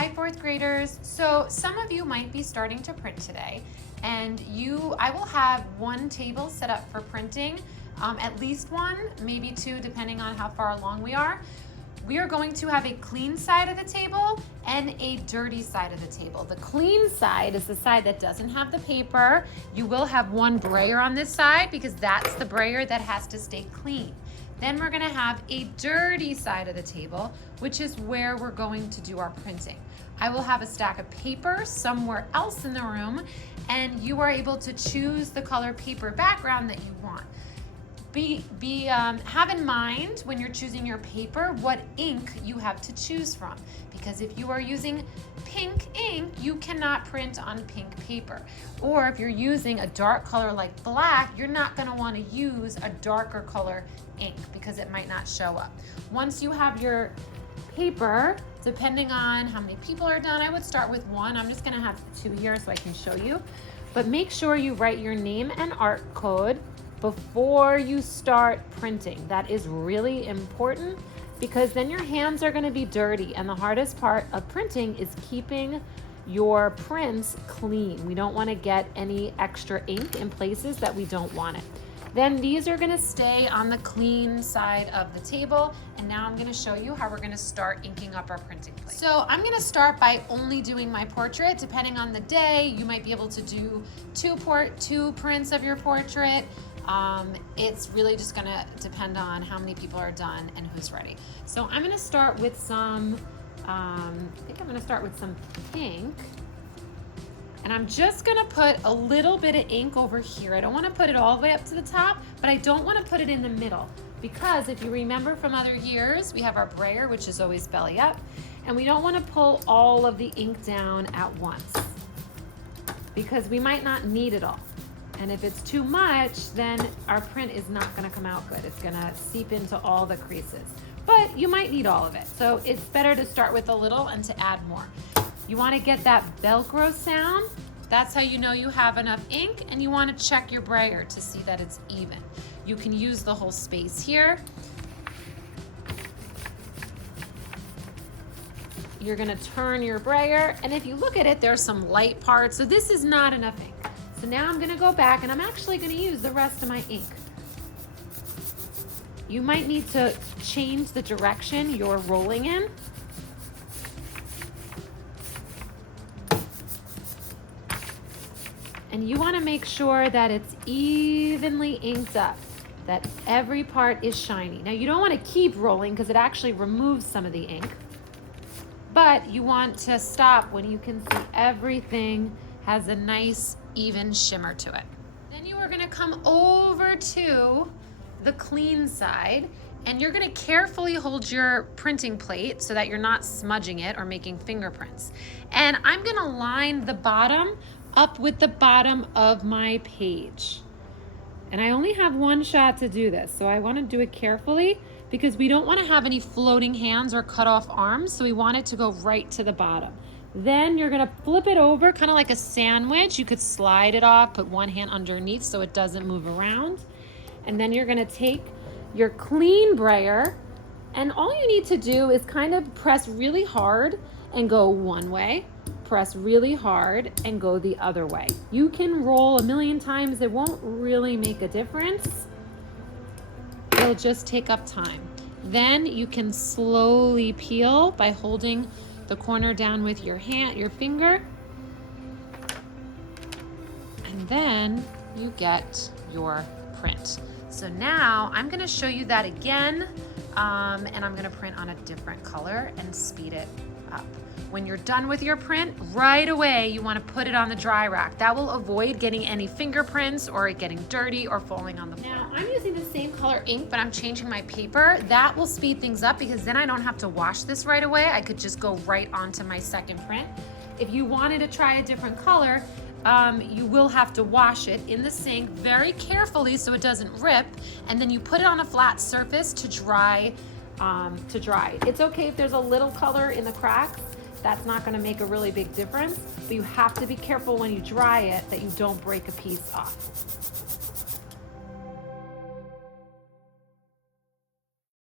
Hi, fourth graders. So some of you might be starting to print today, and I will have one table set up for printing, at least one, maybe two, depending on how far along we are. We are going to have a clean side of the table and a dirty side of the table. The clean side is the side that doesn't have the paper. You will have one brayer on this side because that's the brayer that has to stay clean. Then we're gonna have a dirty side of the table, which is where we're going to do our printing. I will have a stack of paper somewhere else in the room, and you are able to choose the color paper background that you want. Have in mind when you're choosing your paper what ink you have to choose from, because if you are using pink ink, you cannot print on pink paper. Or if you're using a dark color like black, you're not going to want to use a darker color ink because it might not show up. Once you have your paper, depending on how many people are done, I would start with one. I'm just going to have two here so I can show you. But make sure you write your name and art code before you start printing. That is really important because then your hands are going to be dirty, and the hardest part of printing is keeping your prints clean. We don't want to get any extra ink in places that we don't want it. Then these are going to stay on the clean side of the table, and now I'm going to show you how we're going to start inking up our printing plate. So I'm going to start by only doing my portrait. Depending on the day, you might be able to do two prints of your portrait. It's really just gonna depend on how many people are done and who's ready. So I'm gonna start with some, I think I'm gonna start with some pink. And I'm just gonna put a little bit of ink over here. I don't wanna put it all the way up to the top, but I don't wanna put it in the middle. Because if you remember from other years, we have our brayer, which is always belly up, and we don't wanna pull all of the ink down at once because we might not need it all. And if it's too much, then our print is not gonna come out good. It's gonna seep into all the creases. But you might need all of it. So it's better to start with a little and to add more. You wanna get that Velcro sound. That's how you know you have enough ink, and you wanna check your brayer to see that it's even. You can use the whole space here. You're gonna turn your brayer, and if you look at it, there's some light parts. So this is not enough ink. So now I'm gonna go back and I'm actually gonna use the rest of my ink. You might need to change the direction you're rolling in. And you wanna make sure that it's evenly inked up, that every part is shiny. Now you don't wanna keep rolling because it actually removes some of the ink, but you want to stop when you can see everything has a nice even shimmer to it. Then you are gonna come over to the clean side, and you're gonna carefully hold your printing plate so that you're not smudging it or making fingerprints. And I'm gonna line the bottom up with the bottom of my page. And I only have one shot to do this, so I wanna do it carefully because we don't wanna have any floating hands or cut off arms, so we want it to go right to the bottom. Then you're gonna flip it over, kind of like a sandwich. You could slide it off, put one hand underneath so it doesn't move around. And then you're gonna take your clean brayer, and all you need to do is kind of press really hard and go one way, press really hard and go the other way. You can roll a million times, it won't really make a difference. It'll just take up time. Then you can slowly peel by holding the corner down with your finger, and then you get your print. So now I'm gonna show you that again, and I'm gonna print on a different color and speed it up. When you're done with your print, right away you wanna put it on the dry rack. That will avoid getting any fingerprints or it getting dirty or falling on the floor. Now I'm using the same color ink, but I'm changing my paper. That will speed things up because then I don't have to wash this right away. I could just go right onto my second print. If you wanted to try a different color, you will have to wash it in the sink very carefully so it doesn't rip, and then you put it on a flat surface to dry. It's okay if there's a little color in the cracks. That's not gonna make a really big difference, but you have to be careful when you dry it that you don't break a piece off.